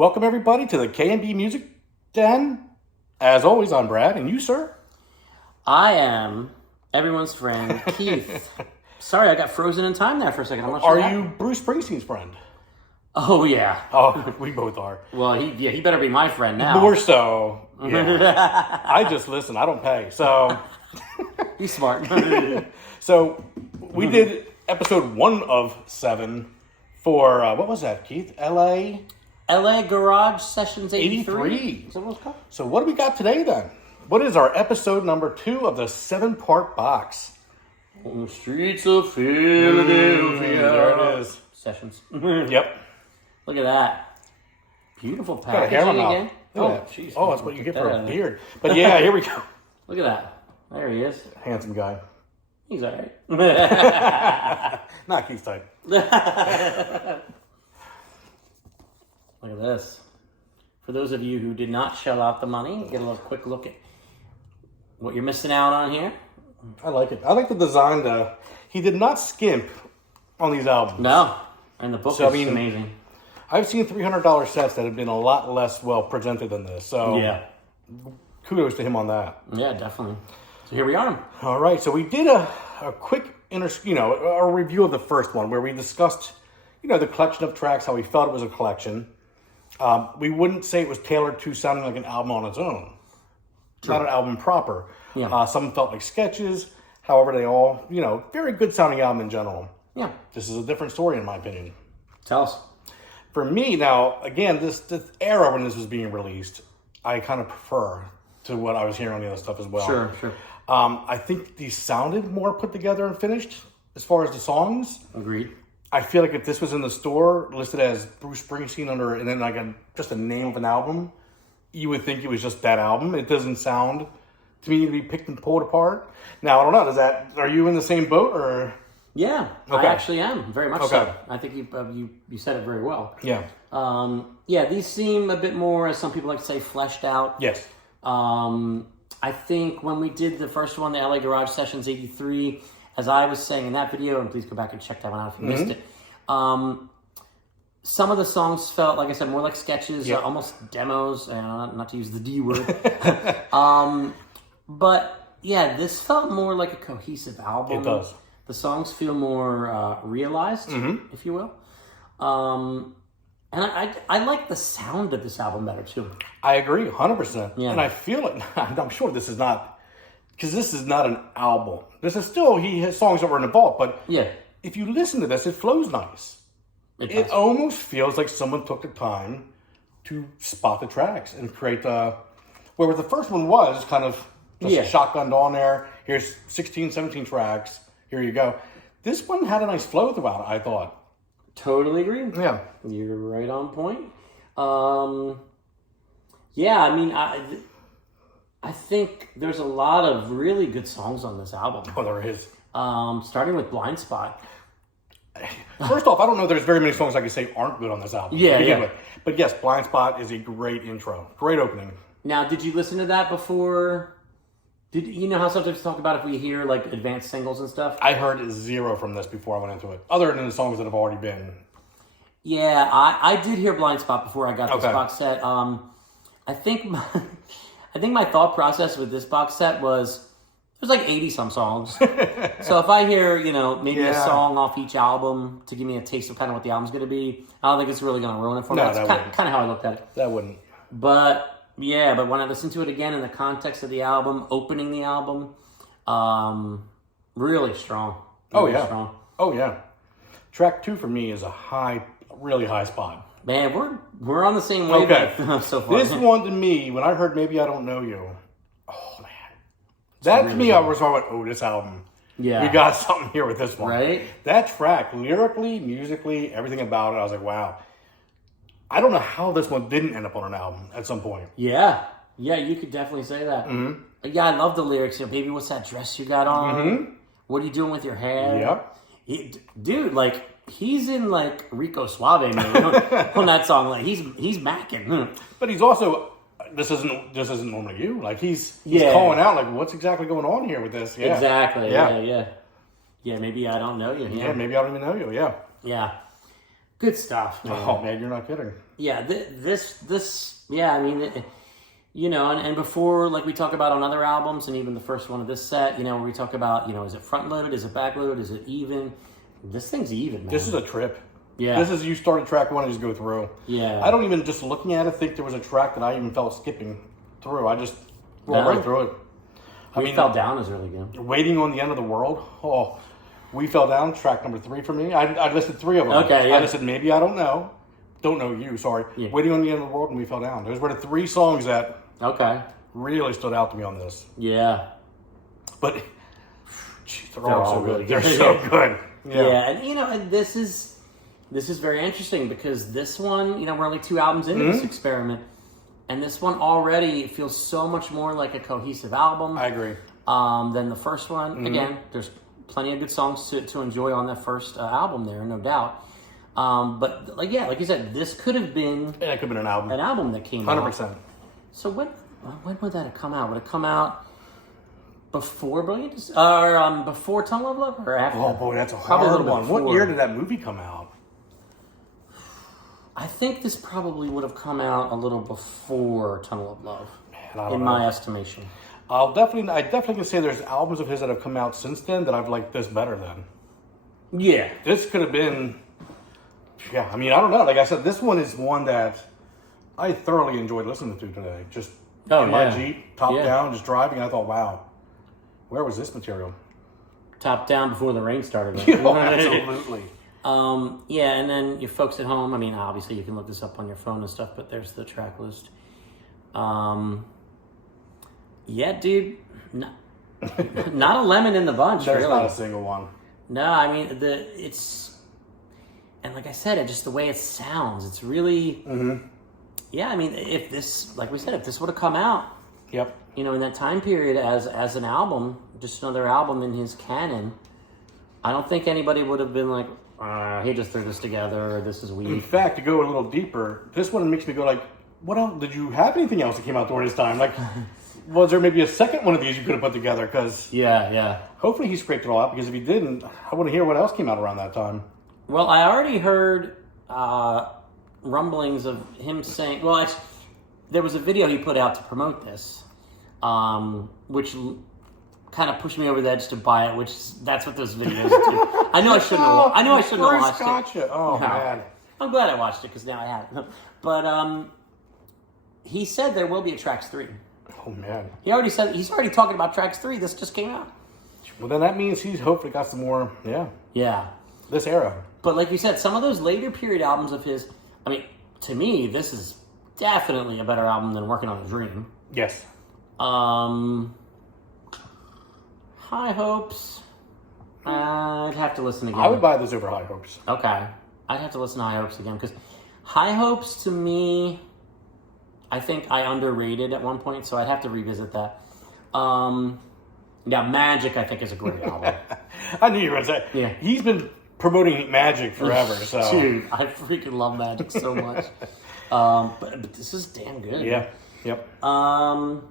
Welcome, everybody, to the K&B Music Den. As always, I'm Brad, and you, sir? I am everyone's friend, Keith. Sorry, I got frozen in time there for a second. Are you Bruce Springsteen's friend? Oh, yeah. Oh, we both are. Well, he better be my friend now. More so. Yeah. I just listen. I don't pay. So, He's smart. so we did episode 1 of 7 for, what was that, Keith? LA Garage Sessions 83. 83. Is that what it's called? So what do we got today, then? What is our episode number 2 of the 7-part box? On the streets of Philadelphia. There it is. Sessions. Yep. Look at that. Beautiful Got a hair packaging on again. Look at that. Jeez. Oh, that's what you get for a beard. But yeah, here we go. Look at that. There he is. Handsome guy. He's all right. Not Keith's type. Look at this. For those of you who did not shell out the money, get a little quick look at what you're missing out on here. I like it. I like the design, though. He did not skimp on these albums. No. And the book is amazing. I've seen $300 sets that have been a lot less well presented than this. So Yeah. kudos to him on that. Yeah, definitely. So here we are. All right. So we did a quick, a review of the first one where we discussed, the collection of tracks, how we felt it was a collection. We wouldn't say it was tailored to sounding like an album on its own. True. Not an album proper. Yeah. Some felt like sketches. However, they all, very good sounding album in general. Yeah. This is a different story in my opinion. Tell us. For me, now, again, this era when this was being released, I kind of prefer to what I was hearing on the other stuff as well. Sure. I think these sounded more put together and finished as far as the songs. Agreed. I feel like if this was in the store, listed as Bruce Springsteen under, and then like just a name of an album, you would think it was just that album. It doesn't sound to me to be picked and pulled apart. Now, I don't know. Are you in the same boat or? Yeah, Okay. I actually am very much so. I think you said it very well. Yeah. These seem a bit more, as some people like to say, fleshed out. Yes. I think when we did the first one, the LA Garage Sessions 83, as I was saying in that video, and please go back and check that one out if you missed it. Some of the songs felt, like I said, more like sketches, almost demos, not to use the D word. But yeah, this felt more like a cohesive album. It does. The songs feel more realized, if you will. And I like the sound of this album better, too. I agree, 100%. Yeah. And I feel it, I'm sure this is not, because this is not an album. This is still, he has songs that were in the vault, but if you listen to this, it flows nice. It almost feels like someone took the time to spot the tracks and create where the first one was kind of just shotgunned on there. Here's 16, 17 tracks. Here you go. This one had a nice flow throughout it, I thought. Totally agree. Yeah. You're right on point. I think there's a lot of really good songs on this album. Oh, there is. Starting with Blind Spot. First off, I don't know there's very many songs I could say aren't good on this album. Yeah. But yes, Blind Spot is a great intro. Great opening. Now, did you listen to that before? Did you know how sometimes talk about if we hear like advanced singles and stuff? I heard 0 from this before I went into it, other than the songs that have already been. Yeah, I did hear Blind Spot before I got this box set. I think my thought process with this box set was there's like 80 some songs. So if I hear maybe a song off each album to give me a taste of kind of what the album's going to be, I don't think it's really going to ruin it for me. That's kind of how I looked at it. That wouldn't. But when I listened to it again in the context of the album, opening the album, really strong. Really strong. Oh, yeah. Track 2 for me is a really high spot. Man, we're on the same wavelength so far. This one to me, when I heard Maybe I Don't Know You, oh, man. That really to me, I was all this album. Yeah. We got something here with this one. Right? That track, lyrically, musically, everything about it, I was like, wow. I don't know how this one didn't end up on an album at some point. Yeah, you could definitely say that. Mm-hmm. Yeah, I love the lyrics. Baby, what's that dress you got on? Mm-hmm. What are you doing with your hair? Yep. Dude, like, he's in, like, Rico Suave mode on that song. Like, he's macking. But he's also, this isn't normally you. Like, he's calling out, like, what's exactly going on here with this? Yeah. Exactly, yeah. Yeah, maybe I don't know you. Yeah, maybe I don't even know you, Yeah. Good stuff, man. Oh man, you're not kidding. Yeah, this. Yeah, I mean, and before, like we talk about on other albums, and even the first one of this set, where we talk about, is it front loaded, is it back loaded, is it even? This thing's even, man. This is a trip. Yeah. This is you start a track one and just go through. Yeah. I don't even, just looking at it, think there was a track that I even felt skipping through. I just rolled right through it. We Fell Down is really good. Waiting on the End of the World. Oh, We Fell Down, track number 3 for me. I listed 3 of them. Okay, yeah. I listed Maybe I Don't Know. Don't Know You, sorry. Yeah. Waiting on the End of the World and We Fell Down. Those were the 3 songs that really stood out to me on this. Yeah. But, geez, they're all so good. They're so good. Yeah, and this is very interesting because this one, we're only 2 albums into this experiment, and this one already feels so much more like a cohesive album. I agree. Than the first one. Again, there's plenty of good songs to enjoy on that first album there, no doubt. But like you said, this could have been it could have been an album. An album that came 100%. out. So when would that have come out? Would it come out before Brilliant, or before Tunnel of Love, or after? Oh boy, that's a hard one. What year did that movie come out? I think this probably would have come out a little before Tunnel of Love, in my estimation. I definitely can say there's albums of his that have come out since then that I've liked this better than. Yeah. This could have been, I mean, I don't know. Like I said, this one is one that I thoroughly enjoyed listening to today. Just in my Jeep, top down, just driving. I thought, wow, where was this material? Top down before the rain started. Oh, absolutely. And then you folks at home, I mean, obviously you can look this up on your phone and stuff, but there's the track list. Yeah, dude, not a lemon in the bunch. There's really not a single one. No, I mean and like I said, just the way it sounds, it's really, yeah. I mean, if this, like we said, if this would have come out, in that time period as an album, just another album in his canon, I don't think anybody would have been like, he just threw this together, or this is weak. In fact, to go a little deeper, this one makes me go like, what else? Did you have anything else that came out during his time? Like, was there maybe a second one of these you could have put together? Because hopefully he scraped it all out. Because if he didn't, I want to hear what else came out around that time. Well, I already heard rumblings of him saying. Well, actually, there was a video he put out to promote this, which kind of pushed me over the edge to buy it. That's what those videos do. I know I shouldn't have. I know I shouldn't have watched gotcha. it. Oh man, I'm glad I watched it because now I have it. But he said there will be a Tracks 3. Oh man. He already said he's already talking about Tracks 3. This just came out. Well, then that means he's hopefully got some more. Yeah. This era. But like you said, some of those later period albums of his. I mean, to me, this is definitely a better album than Working on a Dream. Yes. High Hopes. I'd have to listen again. I would buy this over High Hopes. Okay. I'd have to listen to High Hopes again because High Hopes to me, I think I underrated at one point, so I'd have to revisit that. Magic I think is a great album. I knew you were going to say. Yeah. He's been promoting Magic forever, so. Dude, I freaking love Magic so much. But this is damn good. Yeah. Yep. And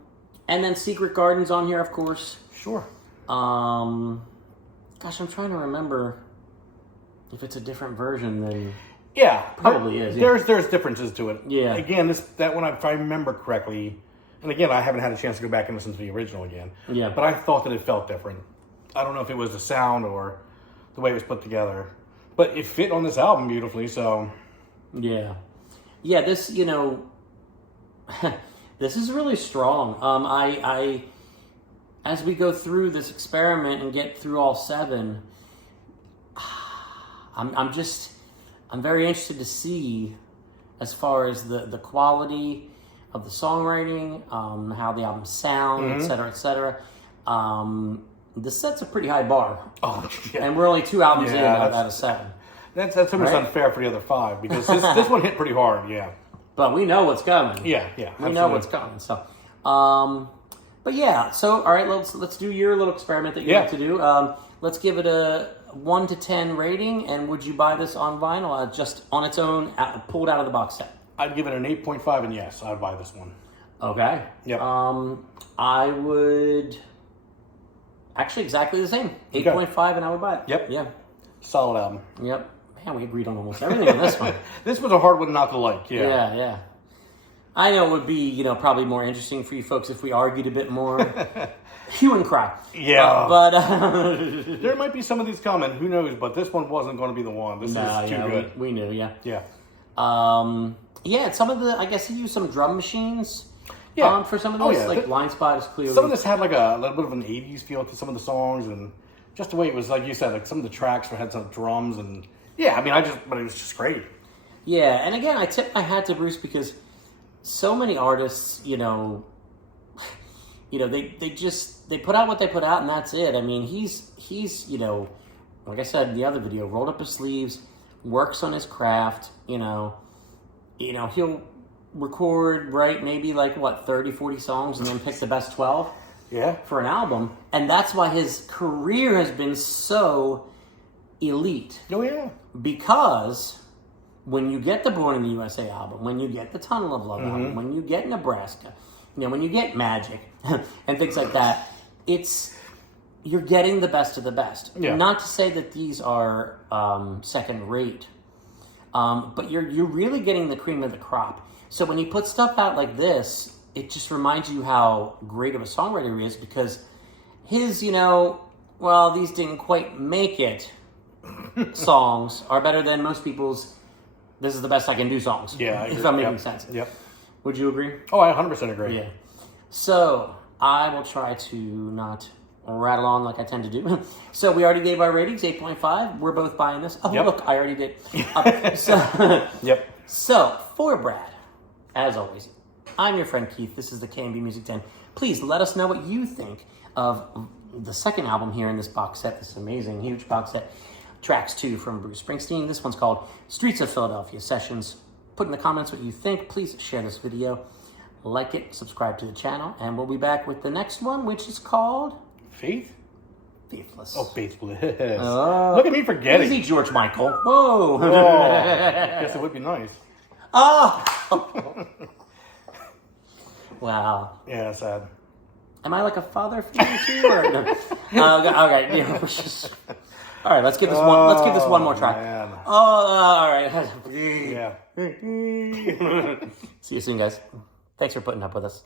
then Secret Garden's on here, of course. Sure. Gosh, I'm trying to remember if it's a different version than... Yeah. Probably is. Yeah. There's differences to it. Yeah. Again, that one, if I remember correctly, and again, I haven't had a chance to go back and listen to the original again. Yeah. But I thought that it felt different. I don't know if it was the sound or the way it was put together. But it fit on this album beautifully, so... Yeah. Yeah, this, this is really strong. I as we go through this experiment and get through all 7, I'm very interested to see as far as the quality of the songwriting, how the album sounds, et cetera, et cetera. This set's a pretty high bar. Oh, yeah. And we're only 2 albums in out of 7. That's almost unfair for the other 5 because this one hit pretty hard, yeah. But we know what's coming. Yeah, we know what's coming. So, but yeah. So, all right, let's do your little experiment that you like to do. Let's give it a 1 to 10 rating. And would you buy this on vinyl, just on its own, pulled out of the box set? I'd give it an 8.5, and yes, I'd buy this one. Okay. Yep. I would actually exactly the same. 8.5, and I would buy it. Yep. Yeah. Solid album. Yep. Man, we agreed on almost everything on this one. This was a hard one not to like. Yeah. Yeah. I know it would be, probably more interesting for you folks if we argued a bit more. Hue and cry. Yeah. But there might be some of these coming. Who knows? But this one wasn't going to be the one. This is too good. We knew, yeah. Yeah. Some of the, I guess he used some drum machines. Yeah. For some of this, like Blind Spot is clearly... Some of this had like a little bit of an 80s feel to some of the songs, and just the way it was, like you said, like some of the tracks had some drums, and but it was just great. Yeah, and again, I tip my hat to Bruce because so many artists, they put out what they put out, and that's it. I mean, he's like I said in the other video, rolled up his sleeves, works on his craft, he'll record, maybe 30, 40 songs and then pick the best 12 for an album. And that's why his career has been so elite. Oh, yeah. Because when you get the Born in the USA album, when you get the Tunnel of Love album, when you get Nebraska, when you get Magic and things like that, you're getting the best of the best. Yeah. Not to say that these are second rate, but you're really getting the cream of the crop. So when he puts stuff out like this, it just reminds you how great of a songwriter he is, because his, these didn't quite make it songs are better than most people's this is the best I can do songs. Yeah, if I'm making sense. Yep. Would you agree? Oh, I 100% agree. Yeah. So I will try to not rattle on like I tend to do. So we already gave our ratings, 8.5. We're both buying this. Oh, look, I already did. Yep. So for Brad, as always, I'm your friend Keith. This is the K&B Music Den. Please let us know what you think of the second album here in this box set, this amazing, huge box set. Tracks 2 from Bruce Springsteen. This one's called Streets of Philadelphia Sessions. Put in the comments what you think. Please share this video. Like it, subscribe to the channel, and we'll be back with the next one, which is called... Faith? Faithless. Oh, Faithless. Look at me forgetting. Easy, George Michael. Whoa. Guess it would be nice. Oh! Wow. Yeah, sad. Am I like a father figure too? Or no? Okay. All right, let's give this one. Let's give this one more try. Man. All right. Yeah. See you soon, guys. Thanks for putting up with us.